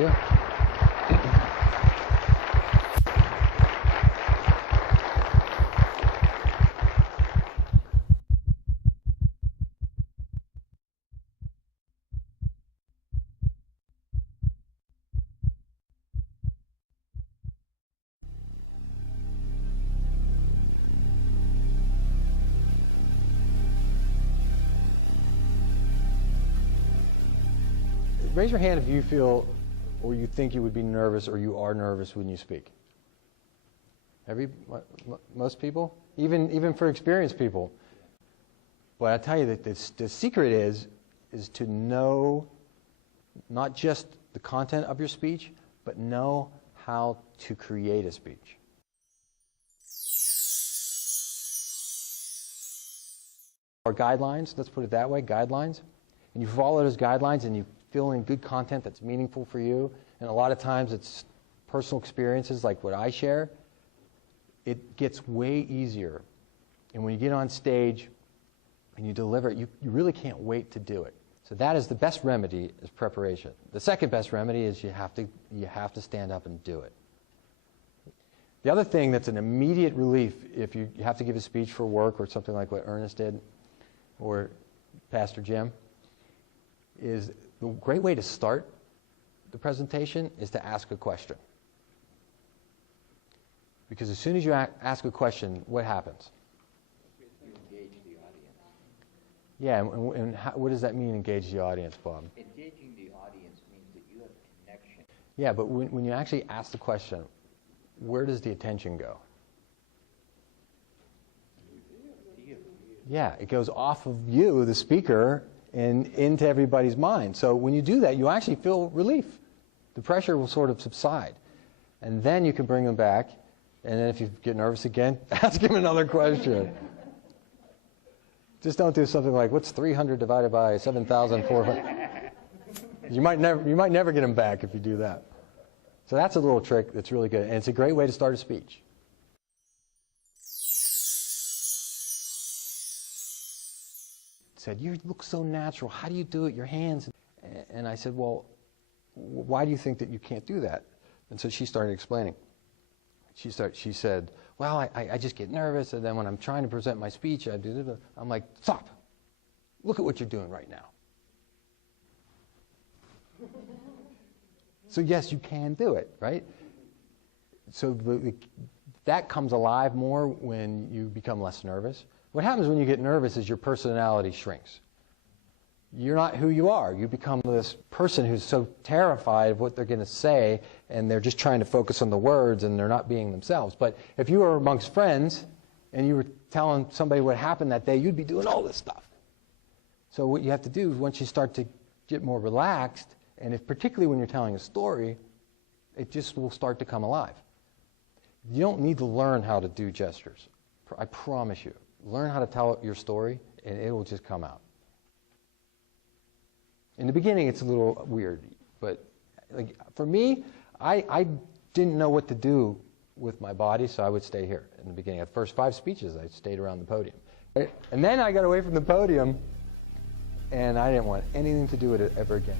you. Raise your hand if you feel or you think you would be nervous or you are nervous when you speak. Most people? Even for experienced people. But I tell you that the secret is to know not just the content of your speech, but know how to create a speech. Our guidelines, let's put it that way, guidelines. And you follow those guidelines and you fill in good content that's meaningful for you. And a lot of times it's personal experiences like what I share. It gets way easier. And when you get on stage and you deliver it, you really can't wait to do it. So that is the best remedy, is preparation. The second best remedy is you have to stand up and do it. The other thing that's an immediate relief if you have to give a speech for work or something like what Ernest did or Pastor Jim is the great way to start the presentation is to ask a question. Because as soon as you ask a question, what happens? You engage the audience. Yeah, and what does that mean, engage the audience, Bob? Engaging the audience means that you have a connection. Yeah, but when you actually ask the question, where does the attention go? You. Yeah, it goes off of you, the speaker, and into everybody's mind. So when you do that, you actually feel relief. The pressure will sort of subside. And then you can bring them back, and then if you get nervous again, ask him another question. Just don't do something like, what's 300 divided by 7,400? You might never get them back if you do that. So that's a little trick that's really good, and it's a great way to start a speech. Said, you look so natural. How do you do it? Your hands. And I said, well, why do you think that you can't do that? And so she started explaining. She said, well, I just get nervous, and then when I'm trying to present my speech, I'm like, stop. Look at what you're doing right now. So yes, you can do it, right? So that comes alive more when you become less nervous. What happens when you get nervous is your personality shrinks. You're not who you are. You become this person who's so terrified of what they're going to say, and they're just trying to focus on the words, and they're not being themselves. But if you were amongst friends, and you were telling somebody what happened that day, you'd be doing all this stuff. So what you have to do is once you start to get more relaxed, and particularly when you're telling a story, it just will start to come alive. You don't need to learn how to do gestures. I promise you. Learn how to tell your story, and it will just come out. In the beginning, it's a little weird, but like, for me, I didn't know what to do with my body, so I would stay here in the beginning. The first 5 speeches, I stayed around the podium. And then I got away from the podium, and I didn't want anything to do with it ever again.